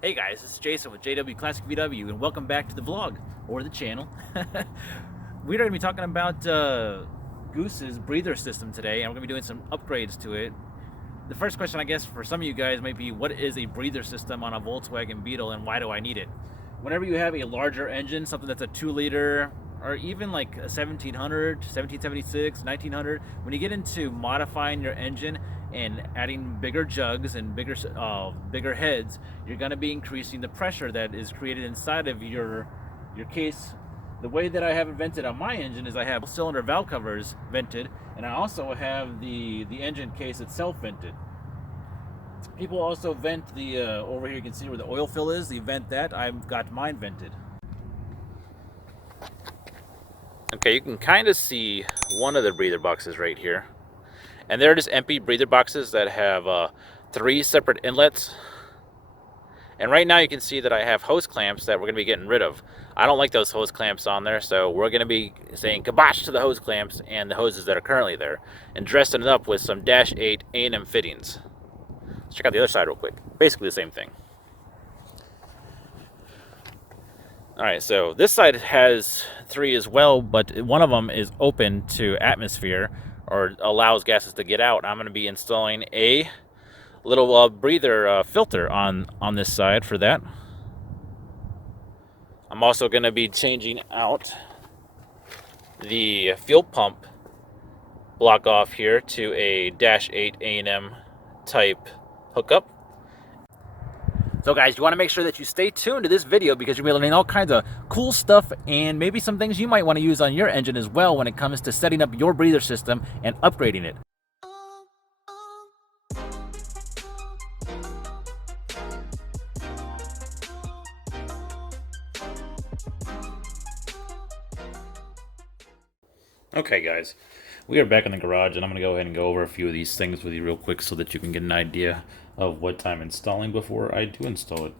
Hey guys, this is Jason with JWClassicVW, and welcome back to the vlog, or the channel. We're going to be talking about Goose's breather system today, and we're going to be doing some upgrades to it. The first question, I guess, for some of you guys might be, what is a breather system on a Volkswagen Beetle, and why do I need it? Whenever you have a larger engine, something that's a 2-liter, or even like a 1700, 1776, 1900, when you get into modifying your engine and adding bigger jugs and bigger heads, you're going to be increasing the pressure that is created inside of your case. The way that I have it vented on my engine is I have cylinder valve covers vented, and I also have the engine case itself vented. People also vent the over here. You can see where the oil fill is. They vent that. I've got mine vented. Okay, you can kind of see one of the breather boxes right here. And they're just empty breather boxes that have 3 separate inlets. And right now you can see that I have hose clamps that we're going to be getting rid of. I don't like those hose clamps on there, so we're going to be saying kibosh to the hose clamps and the hoses that are currently there, and dressing it up with some -8 A&M fittings. Let's check out the other side real quick. Basically the same thing. Alright, so this side has 3 as well, but one of them is open to atmosphere, or allows gases to get out. I'm going to be installing a little breather filter on this side for that. I'm also going to be changing out the fuel pump block off here to a -8 A&M type hookup. So guys, you want to make sure that you stay tuned to this video, because you're going to be learning all kinds of cool stuff and maybe some things you might want to use on your engine as well when it comes to setting up your breather system and upgrading it. Okay guys, we are back in the garage, and I'm going to go ahead and go over a few of these things with you real quick so that you can get an idea of what I'm installing before I do install it.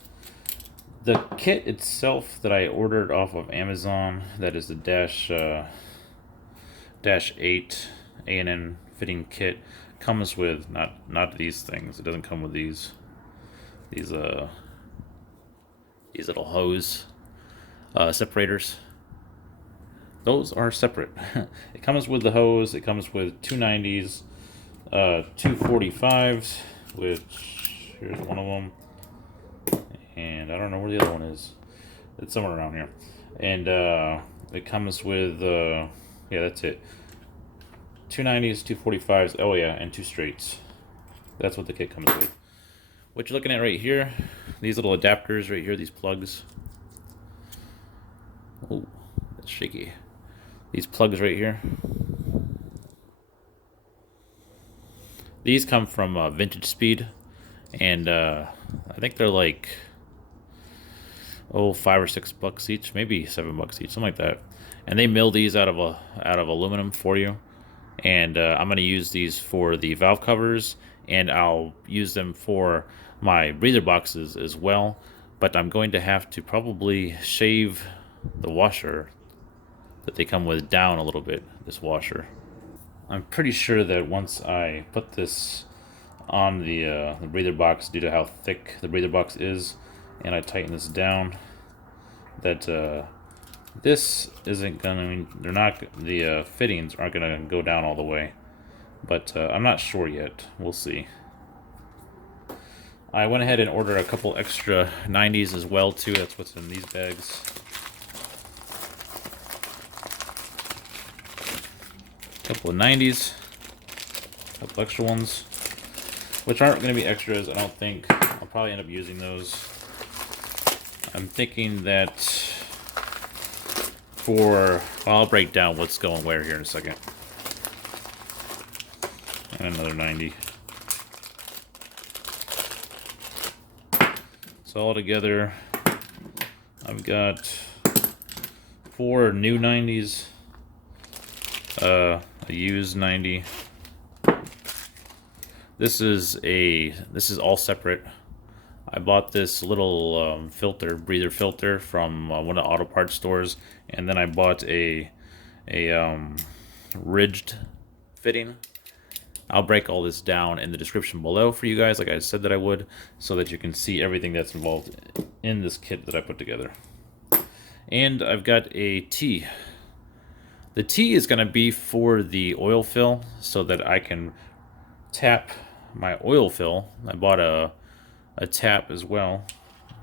The kit itself that I ordered off of Amazon, that is the -8 A&M fitting kit, comes with not these things. It doesn't come with these little hose separators. Those are separate. It comes with the hose. It comes with 290s, 245s, which here's one of them, and I don't know where the other one is. It's somewhere around here. And it comes with yeah, that's it. 290s, 245s. Oh yeah, and 2 straights. That's what the kit comes with. What you're looking at right here, these little adapters right here, these plugs. Oh, that's shaky. These plugs right here. These come from Vintage Speed, and I think they're like $5 or $6 each, maybe $7 each, something like that. And they mill these out of aluminum for you. And I'm going to use these for the valve covers, and I'll use them for my breather boxes as well. But I'm going to have to probably shave the washer that they come with down a little bit, this washer. I'm pretty sure that once I put this on the breather box, due to how thick the breather box is, and I tighten this down, that this isn't gonna, the fittings aren't gonna go down all the way. But I'm not sure yet. We'll see. I went ahead and ordered a couple extra 90s as well too. That's what's in these bags. Couple of 90s, a couple extra ones, which aren't going to be extras, I don't think. I'll probably end up using those. I'm thinking that I'll break down what's going where here in a second. And another 90. So all together, I've got 4 new 90s, a used 90. This is all separate. I bought this little breather filter from one of the auto parts stores, and then I bought a ridged fitting I'll break all this down in the description below for you guys, like I said that I would, so that you can see everything that's involved in this kit that I put together. And I've got a T. The T is going to be for the oil fill, so that I can tap my oil fill. I bought a tap as well.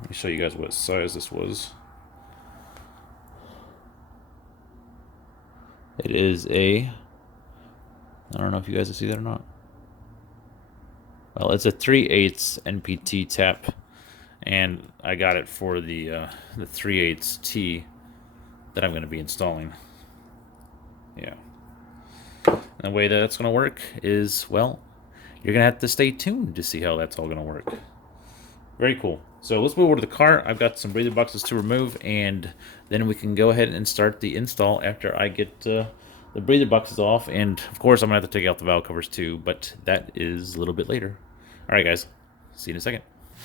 Let me show you guys what size this was. It is I don't know if you guys can see that or not. Well, it's a 3/8 NPT tap, and I got it for the 3/8 T that I'm going to be installing. Yeah. And the way that that's going to work is, well, you're going to have to stay tuned to see how that's all going to work. Very cool. So let's move over to the car. I've got some breather boxes to remove, and then we can go ahead and start the install after I get the breather boxes off. And of course, I'm going to have to take out the valve covers too, but that is a little bit later. All right, guys. See you in a second.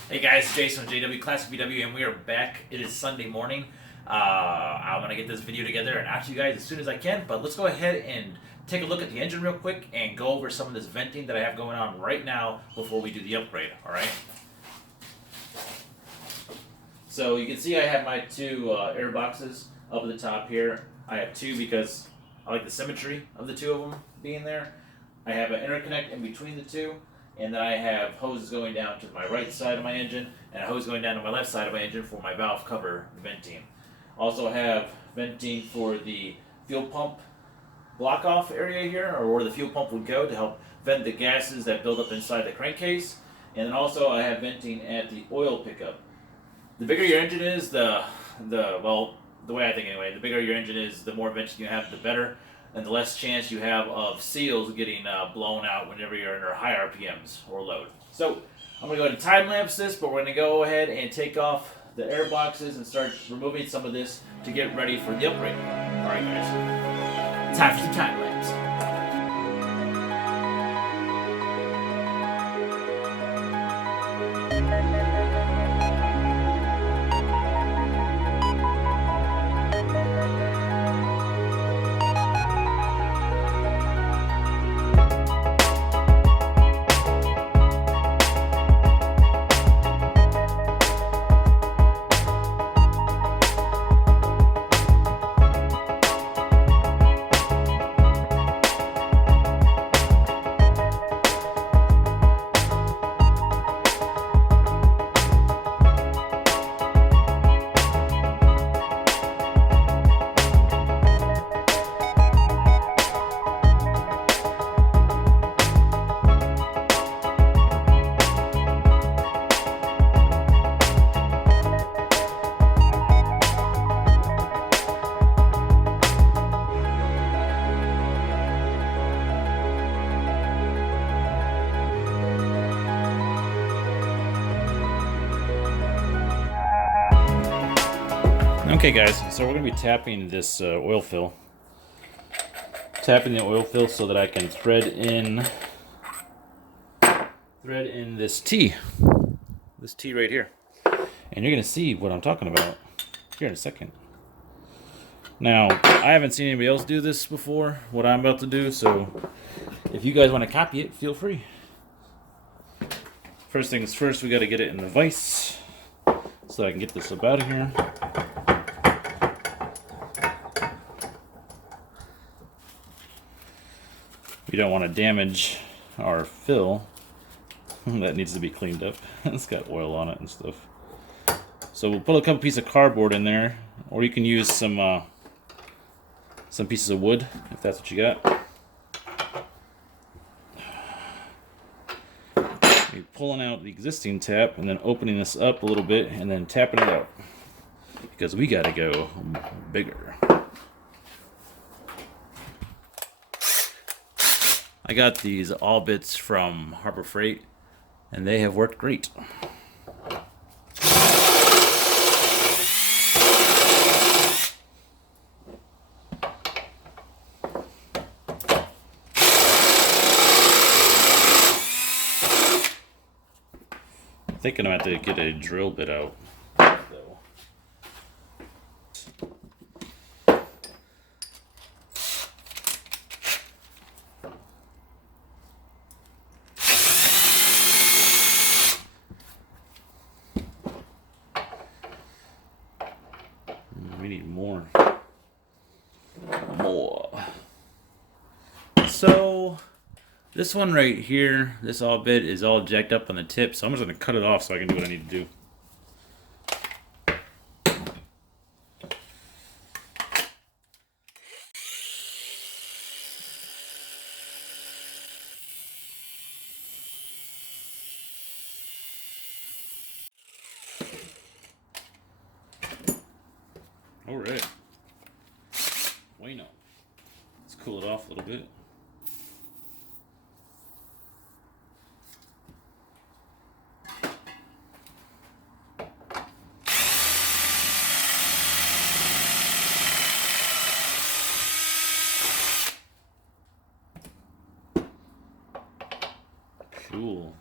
Hey guys, Jason with JWClassicVW, and we are back. It is Sunday morning. I'm going to get this video together and out to you guys as soon as I can, but let's go ahead and take a look at the engine real quick and go over some of this venting that I have going on right now before we do the upgrade, all right? So you can see I have my two air boxes up at the top here. I have two because I like the symmetry of the two of them being there. I have an interconnect in between the two, and then I have hoses going down to my right side of my engine and a hose going down to my left side of my engine for my valve cover venting. Also have venting for the fuel pump block off area here, or where the fuel pump would go to help vent the gases that build up inside the crankcase. And then also I have venting at the oil pickup. The bigger your engine is, well, the way I think anyway, the bigger your engine is, the more venting you have, the better, and the less chance you have of seals getting blown out whenever you're under high RPMs or load. So I'm going to go ahead and time lapse this, but we're going to go ahead and take off the air boxes and start removing some of this to get ready for the upgrade. All right, guys, time for some time lapse. Okay guys, so we're going to be tapping this oil fill. Tapping the oil fill so that I can thread in this T. This T right here. And you're going to see what I'm talking about here in a second. Now, I haven't seen anybody else do this before, what I'm about to do, so if you guys want to copy it, feel free. First things first, we got to get it in the vise so that I can get this up out of here. We don't want to damage our fill. That needs to be cleaned up. It's got oil on it and stuff. So we'll put a couple pieces of cardboard in there, or you can use some pieces of wood if that's what you got. You're pulling out the existing tap and then opening this up a little bit and then tapping it out because we got to go bigger. I got these all bits from Harbor Freight, and they have worked great. I'm thinking I'm going to have to get a drill bit out. need more. More. So this one right here, this all bit is all jacked up on the tip, so I'm just gonna cut it off so I can do what I need to do. All right. Bueno. Let's cool it off a little bit. Cool.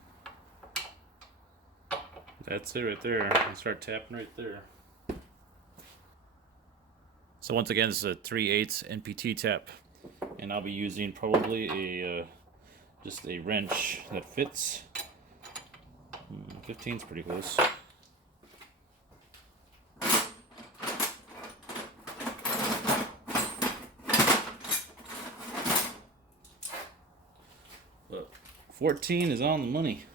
That's it right there. I'll start tapping right there. So once again, this is a 3/8 NPT tap, and I'll be using probably a just a wrench that fits. 15's pretty close. But 14 is on the money.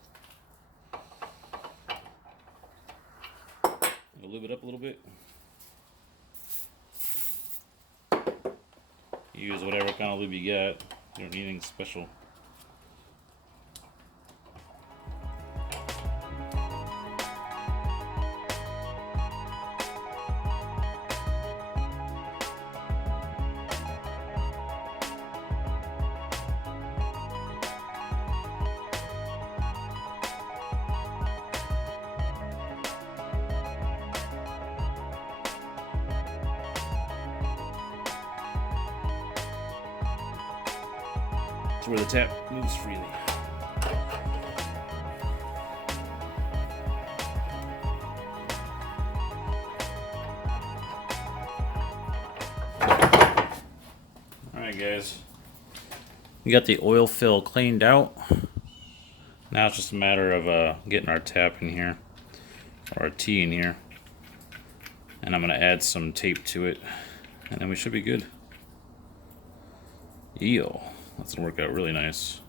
I'll lube it up a little bit. Use whatever kind of lube you got. You don't need anything special. To where the tap moves freely. Alright guys, we got the oil fill cleaned out. Now it's just a matter of getting our tap in here, or our T in here, and I'm going to add some tape to it, and then we should be good. Yo. That's gonna work out really nice.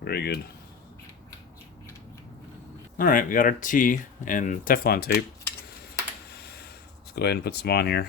Very good. Alright, we got our T and Teflon tape. Let's go ahead and put some on here.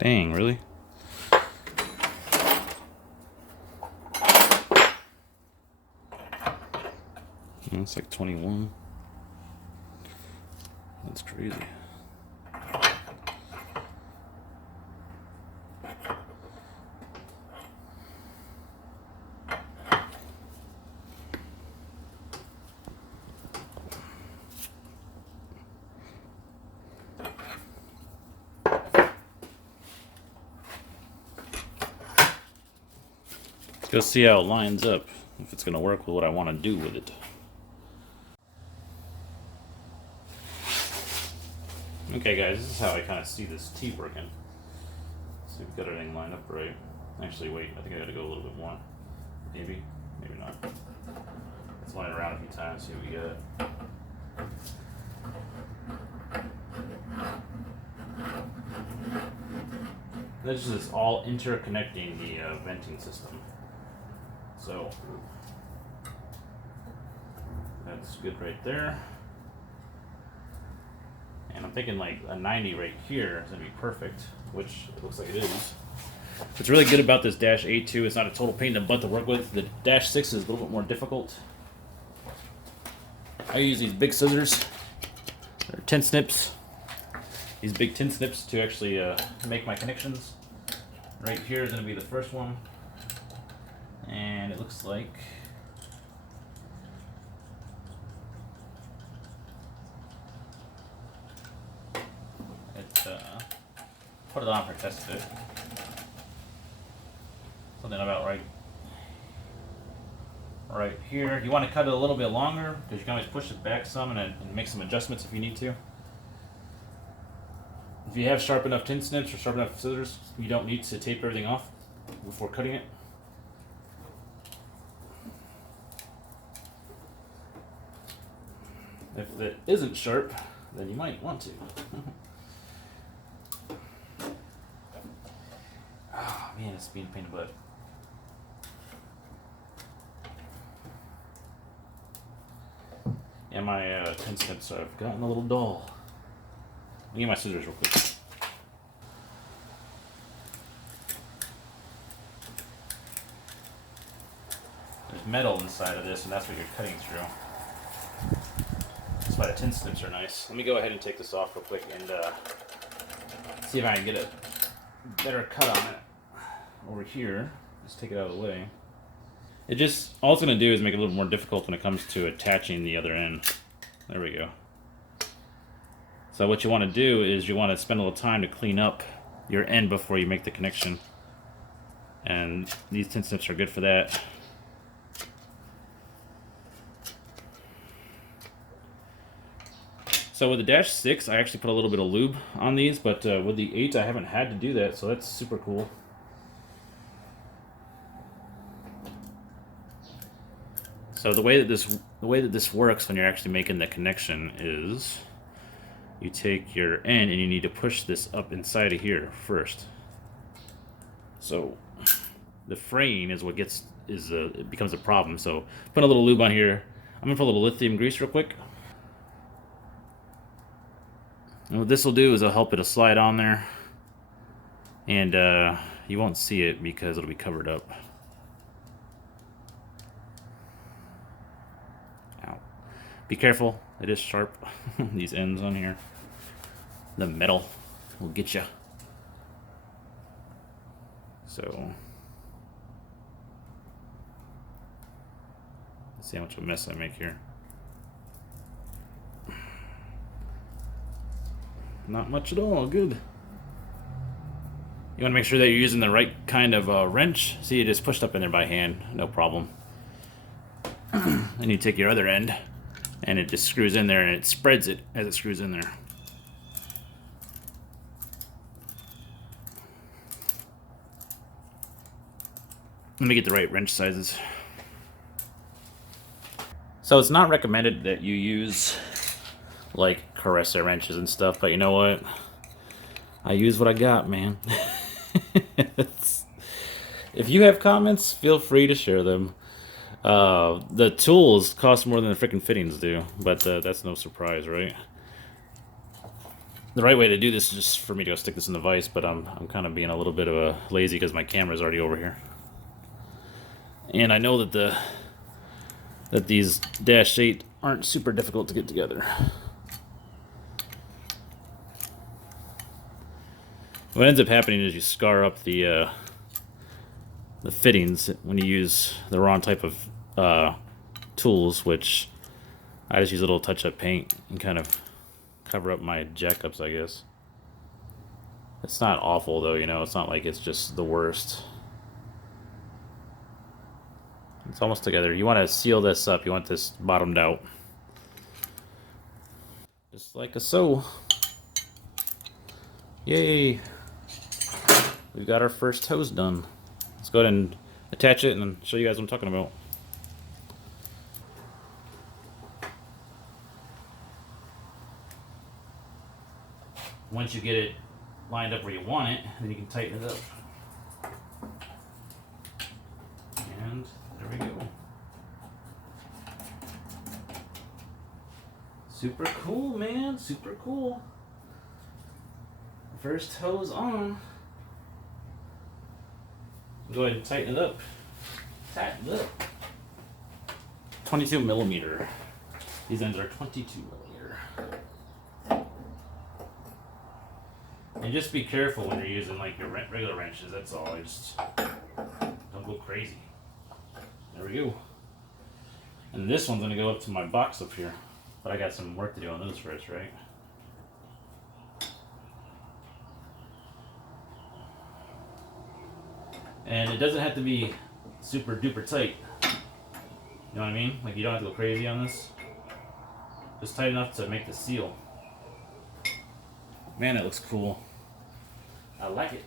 Dang, really? That's like 21. That's crazy. Go see how it lines up, if it's going to work with what I want to do with it. Okay guys, this is how I kind of see this T working. See if we've got everything lined up right. Actually wait, I think I got to go a little bit more. Maybe, maybe not. Let's line it around a few times, see what we got. This is all interconnecting the venting system. So that's good right there. And I'm thinking like a 90 right here is gonna be perfect, which it looks like it is. What's really good about this Dash A2, it's not a total pain in the butt to work with. The Dash 6 is a little bit more difficult. I use these big scissors. They're 10 snips. these big tin snips to actually make my connections. Right here is going to be the first one, and it looks like it. Put it on for test fit. Something about right here. You want to cut it a little bit longer because you can always push it back some and make some adjustments if you need to. If you have sharp enough tin snips or sharp enough scissors, you don't need to tape everything off before cutting it. If it isn't sharp, then you might want to. Oh man, it's being a pain in the butt. And my tin snips have gotten a little dull. Let me get my scissors real quick. There's metal inside of this, and that's what you're cutting through. That's why the tin snips are nice. Let me go ahead and take this off real quick and see if I can get a better cut on it over here. Just take it out of the way. It just, all it's going to do is make it a little more difficult when it comes to attaching the other end. There we go. So what you want to do is you want to spend a little time to clean up your end before you make the connection. And these tin snips are good for that. So with the Dash 6, I actually put a little bit of lube on these, but with the 8, I haven't had to do that, so that's super cool. So the way that this works when you're actually making the connection is you take your end and you need to push this up inside of here first. So the fraying is what it becomes a problem. So put a little lube on here. I'm gonna put a little lithium grease real quick. And what this will do is it'll help it to slide on there, and you won't see it because it'll be covered up. Ow. Be careful, it is sharp. These ends on here. The metal will get you. So, let's see how much of a mess I make here. Not much at all, good. You want to make sure that you're using the right kind of wrench. See, it just pushed up in there by hand, no problem. Then you take your other end, and it just screws in there, and it spreads it as it screws in there. Let me get the right wrench sizes. So it's not recommended that you use like Caressa wrenches and stuff, but you know what? I use what I got, man. If you have comments, feel free to share them. The tools cost more than the freaking fittings do, but that's no surprise, right? The right way to do this is just for me to go stick this in the vise, but I'm kind of being a little bit of a lazy because my camera's already over here. And I know that these Dash 8 aren't super difficult to get together. What ends up happening is you scar up the fittings when you use the wrong type of tools, which I just use a little touch-up paint and kind of cover up my jackups, I guess. It's not awful though, you know, it's not like it's just the worst. It's almost together. You want to seal this up, you want this bottomed out. Just like so. Yay! We've got our first hose done. Let's go ahead and attach it and show you guys what I'm talking about. Once you get it lined up where you want it, then you can tighten it up. And there we go. Super cool, man. Super cool. First hose on. Go ahead and tighten it up. Tighten it up. 22 millimeter. These ends are 22 millimeter. And just be careful when you're using like your regular wrenches, that's all. Just don't go crazy. There we go. And this one's gonna go up to my box up here. But I got some work to do on those first, right? And it doesn't have to be super duper tight. You know what I mean? Like, you don't have to go crazy on this. Just tight enough to make the seal. Man, that looks cool. I like it.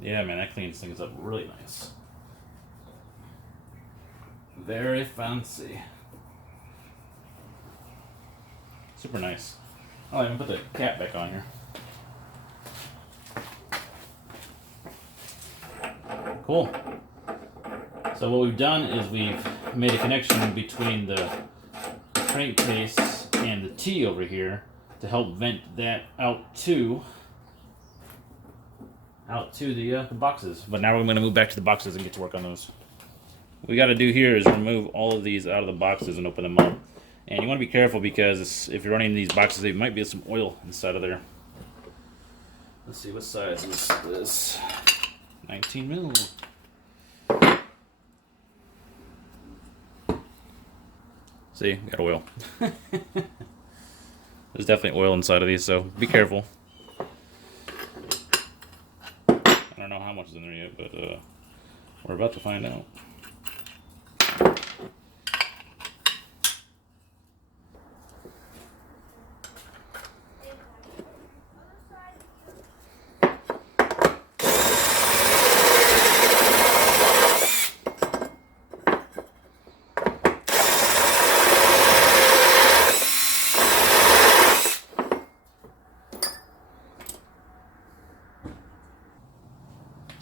Yeah, man, that cleans things up really nice. Very fancy. Super nice. I'll even put the cap back on here. Cool. So what we've done is we've made a connection between the crankcase and the T over here to help vent that out to the boxes. But now we're going to move back to the boxes and get to work on those. What we got to do here is remove all of these out of the boxes and open them up. And you want to be careful because if you're running these boxes, there might be some oil inside of there. Let's see, what size is this? 19 mil. See, got oil. There's definitely oil inside of these, so be careful. I don't know how much is in there yet, but we're about to find out.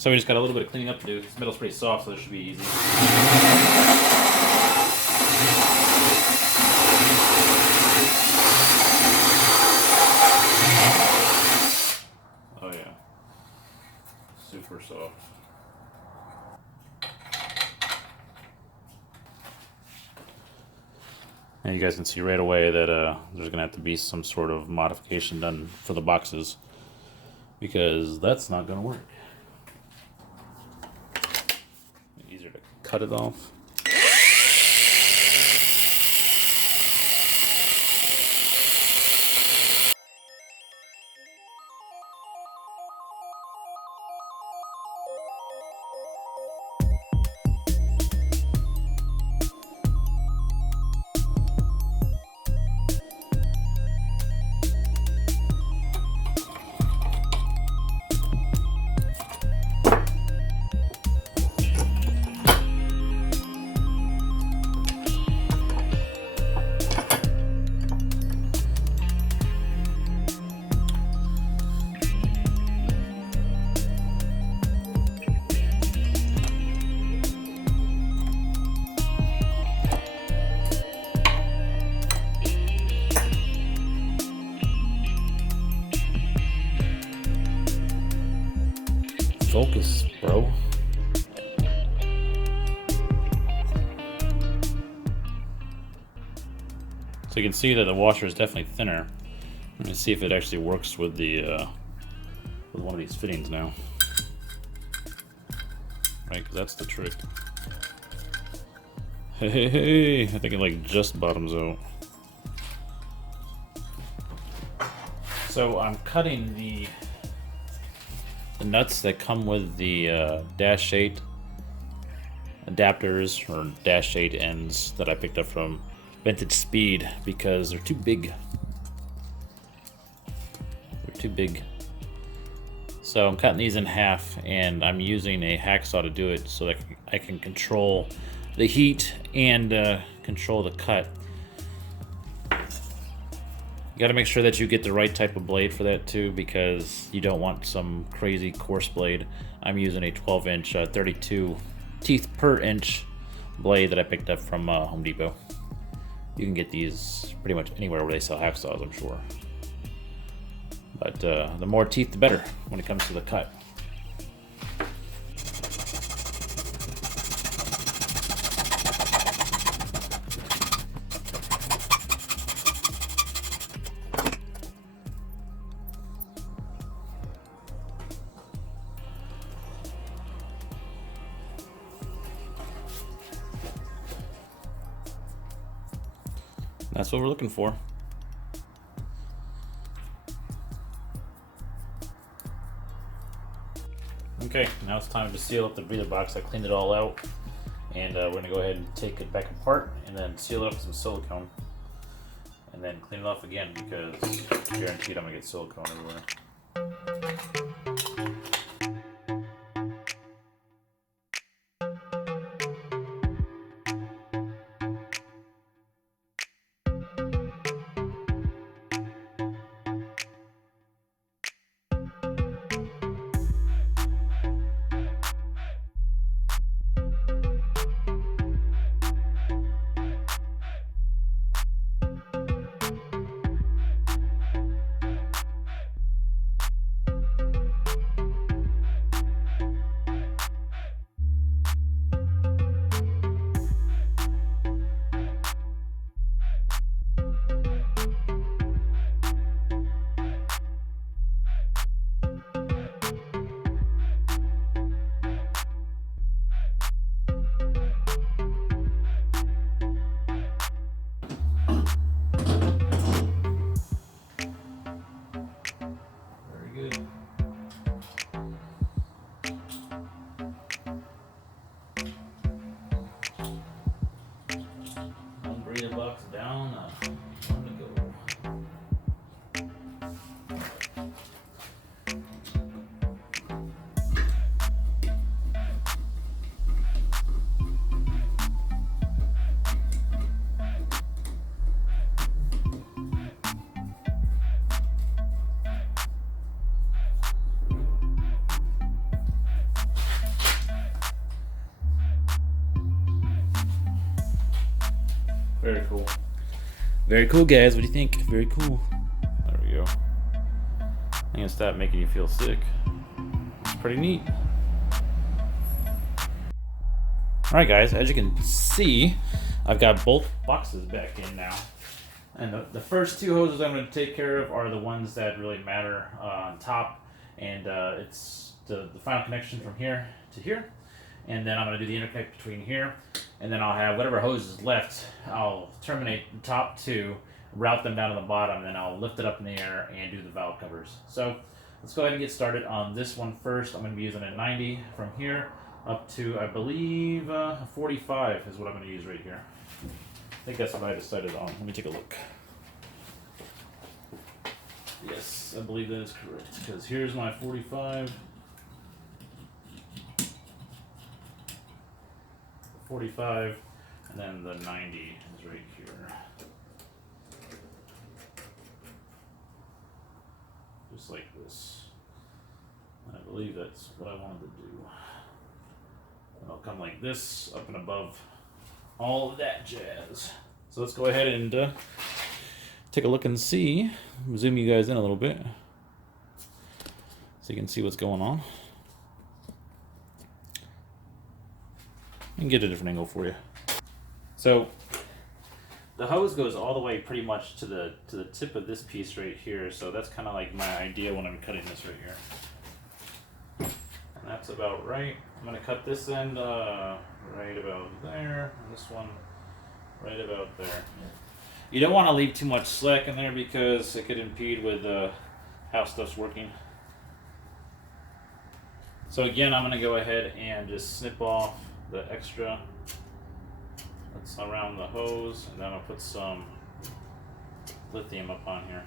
So we just got a little bit of cleaning up to do. This metal's pretty soft, so this should be easy. Oh yeah. Super soft. And you guys can see right away that there's going to have to be some sort of modification done for the boxes, because that's not going to work. Easier to cut it off. Focus, bro. So you can see that the washer is definitely thinner. Let me see if it actually works with the with one of these fittings now. Right, because that's the trick. Hey, I think it like just bottoms out. So I'm cutting the nuts that come with the dash 8 adapters or dash 8 ends that I picked up from Vintage Speed because they're too big. They're too big. So I'm cutting these in half, and I'm using a hacksaw to do it so that I can control the heat and control the cut. You got to make sure that you get the right type of blade for that too, because you don't want some crazy coarse blade. I'm using a 12-inch 32 teeth per inch blade that I picked up from Home Depot. You can get these pretty much anywhere where they sell hacksaws, I'm sure. But the more teeth, the better when it comes to the cut. That's what we're looking for. Okay, now it's time to seal up the breather box. I cleaned it all out, and we're gonna go ahead and take it back apart and then seal it up with some silicone, and then clean it off again because guaranteed I'm gonna get silicone everywhere. Breather box down, time to go. Very cool. Very cool, guys. What do you think? Very cool. There we go. I'm gonna stop making you feel sick. It's pretty neat. Alright, guys, as you can see, I've got both boxes back in now. And the first two hoses I'm going to take care of are the ones that really matter on top. And it's the final connection from here to here. And then I'm going to do the interconnect between here. And then I'll have whatever hoses left, I'll terminate the top two, route them down to the bottom, and then I'll lift it up in the air and do the valve covers. So let's go ahead and get started on this one first. I'm going to be using a 90 from here up to, I believe, 45 is what I'm going to use right here. I think that's what I decided on. Let me take a look. Yes, I believe that is correct, because here's my 45. 45, and then the 90 is right here. Just like this. And I believe that's what I wanted to do. And I'll come like this, up and above all of that jazz. So let's go ahead and take a look and see. Zoom you guys in a little bit so you can see what's going on. I can get a different angle for you. So the hose goes all the way pretty much to the tip of this piece right here. So that's kind of like my idea when I'm cutting this right here. And that's about right. I'm gonna cut this end right about there, and this one right about there. You don't want to leave too much slack in there because it could impede with how stuff's working. So again, I'm gonna go ahead and just snip off the extra that's around the hose, and then I'll put some lithium up on here.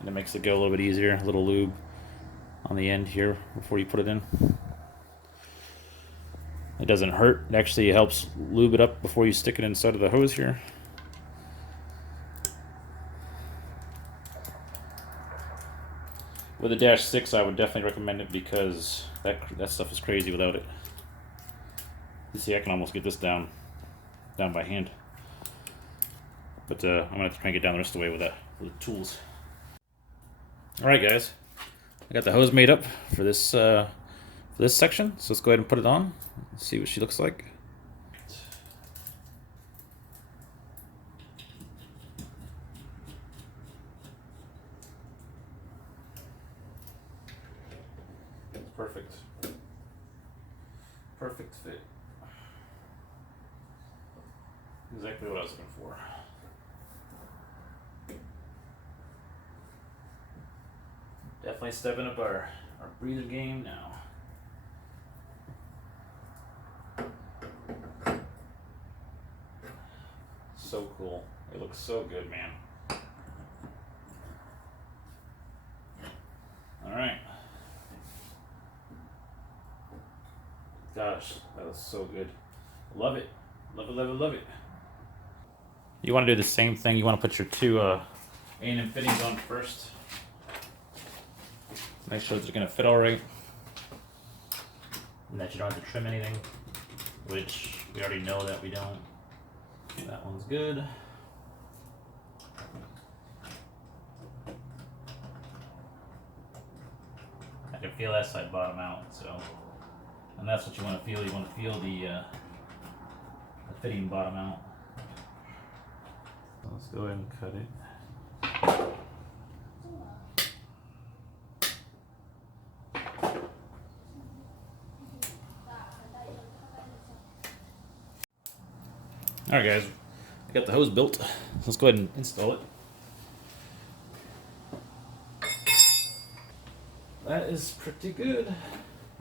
And it makes it go a little bit easier, a little lube on the end here before you put it in. It doesn't hurt, it actually helps lube it up before you stick it inside of the hose here. With a Dash 6, I would definitely recommend it because that stuff is crazy without it. You see, I can almost get this down by hand. But I'm going to have to crank it down the rest of the way with the tools. Alright guys, I got the hose made up for this section, so let's go ahead and put it on and see what she looks like. Perfect. Perfect fit. Exactly what I was looking for. Definitely stepping up our breather game now. So cool. It looks so good, man. Alright. Gosh, that was so good. Love it. Love it, love it, love it. You want to do the same thing. You want to put your two A&M fittings on first. Make sure they're going to fit all right. And that you don't have to trim anything, which we already know that we don't. That one's good. I can feel that side bottom out, so, and that's what you want to feel. You want to feel the fitting bottom out. So let's go ahead and cut it. All right, guys, I got the hose built. Let's go ahead and install it. That is pretty good.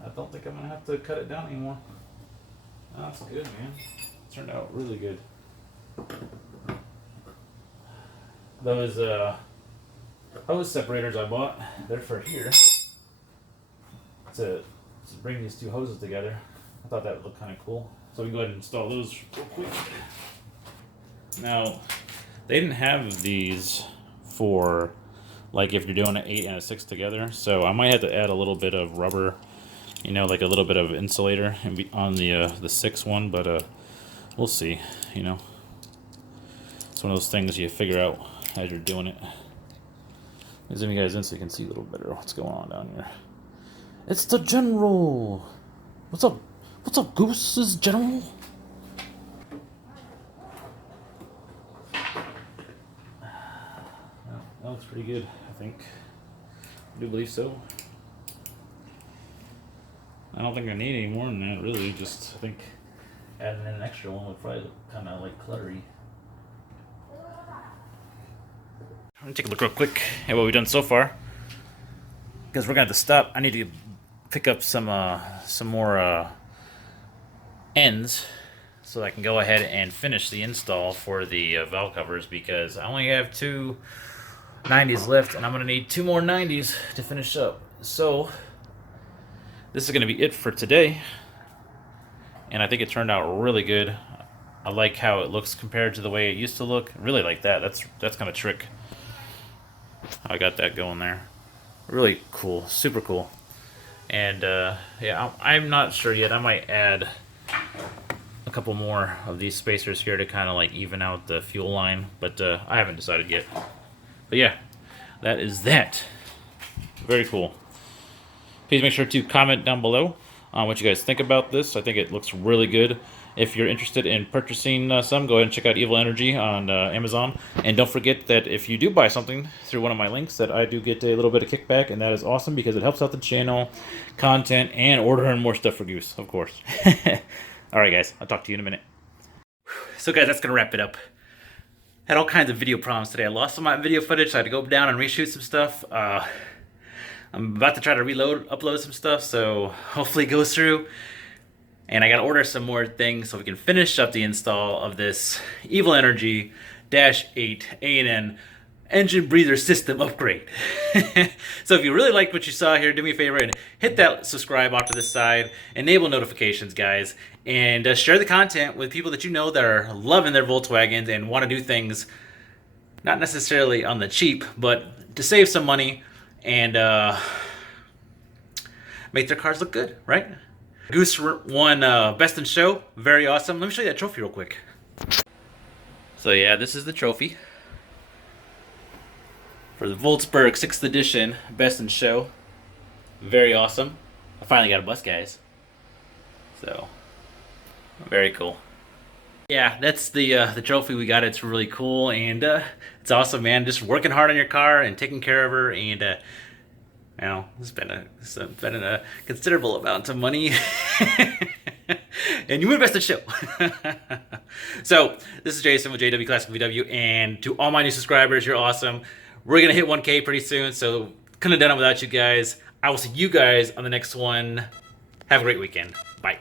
I don't think I'm gonna have to cut it down anymore. That's good, man. It turned out really good. Those hose separators I bought, they're for here to bring these two hoses together. I thought that would look kind of cool. So we can go ahead and install those real quick. Now, they didn't have these for like if you're doing an 8 and a 6 together, so I might have to add a little bit of rubber, you know, like a little bit of insulator on the 6 one, but we'll see. You know, it's one of those things you figure out as you're doing it. Let me zoom you guys in so you can see a little better what's going on down here. It's the General. What's up? What's up, Goose's General? Well, that looks pretty good, I think. I do believe so. I don't think I need any more than that, really. Just, I think adding in an extra one would probably look kind of like cluttery. I'm gonna take a look real quick at what we've done so far, because we're gonna have to stop. I need to pick up some more ends so I can go ahead and finish the install for the valve covers, because I only have 2 90s left and I'm gonna need 2 more 90s to finish up. So this is gonna be it for today, and I think it turned out really good. I like how it looks compared to the way it used to look. I really like that. That's kind of trick. I got that going there. Really cool, super cool. And yeah, I'm not sure yet. I might add a couple more of these spacers here to kind of like even out the fuel line, but I haven't decided yet. But yeah, that is that. Very cool. Please make sure to comment down below on what you guys think about this. I think it looks really good. If you're interested in purchasing some, go ahead and check out Evil Energy on Amazon. And don't forget that if you do buy something through one of my links, that I do get a little bit of kickback, and that is awesome because it helps out the channel, content, and ordering more stuff for Goose, of course. Alright guys, I'll talk to you in a minute. So guys, that's going to wrap it up. Had all kinds of video problems today. I lost some of my video footage, so I had to go down and reshoot some stuff. I'm about to try to upload some stuff, so hopefully it goes through. And I gotta order some more things so we can finish up the install of this Evil Energy -8 A&N engine breather system upgrade. So if you really liked what you saw here, do me a favor and hit that subscribe off to the side, enable notifications, guys, and share the content with people that you know that are loving their Volkswagens and want to do things not necessarily on the cheap, but to save some money and make their cars look good, right? Goose won Best in Show. Very awesome. Let me show you that trophy real quick. So yeah, this is the trophy for the Volkswagen 6th edition Best in Show. Very awesome. I finally got a bus, guys. So, very cool. Yeah, that's the trophy we got. It's really cool, and it's awesome, man. Just working hard on your car and taking care of her, and you know, spending a considerable amount of money. and you invest in show. So this is Jason with JWClassicVW, and to all my new subscribers, you're awesome. We're gonna hit 1K pretty soon, so couldn't have done it without you guys. I will see you guys on the next one. Have a great weekend. Bye.